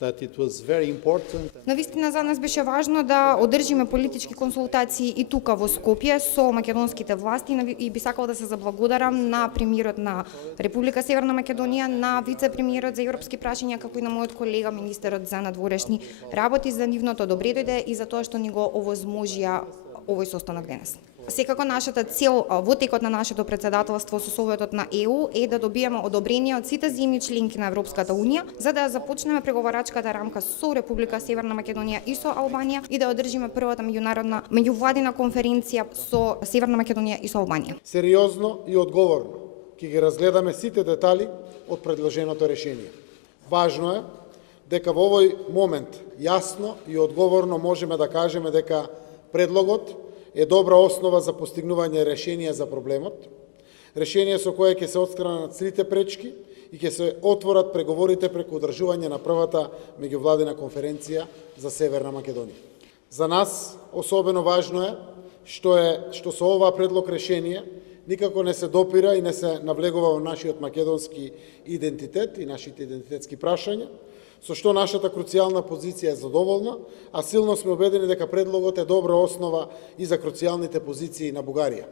that it was very important. Навистина за нас беше важно да одржиме политички консултации и тука во Скопје со македонските власти и би сакала да се заблагодарам на премиерот на Република Северна Македонија, на вице-премиерот за европски прашања, како и на мојот колега министерот за надворешни работи за нивното добре дојде и за тоа што ни го овозможија овој состанок денес. Секако нашата цел во текот на нашето председателство со Советот на ЕУ е да добиеме одобрение од сите земји членки на Европската унија за да започнеме преговарачката рамка со Република Северна Македонија и со Албанија и да одржиме првата меѓународна меѓувладина конференција со Северна Македонија и со Албанија. Сериозно и одговорно ќе ги разгледаме сите детали од предложеното решение. Важно е дека во овој момент јасно и одговорно можеме да кажеме дека предлогот е добра основа за постигнување решение за проблемот, решение со кое ќе се отстранат сите пречки и ќе се отворат преговорите преку одржување на првата меѓувладина конференција за Северна Македонија. За нас особено важно е што со ова предлог решение никако не се допира и не се навлегува во нашиот македонски идентитет и нашите идентитетски прашања, со што нашата круцијална позиција е задоволна, а силно сме убедени дека предлогот е добра основа и за круцијалните позиции на Бугарија.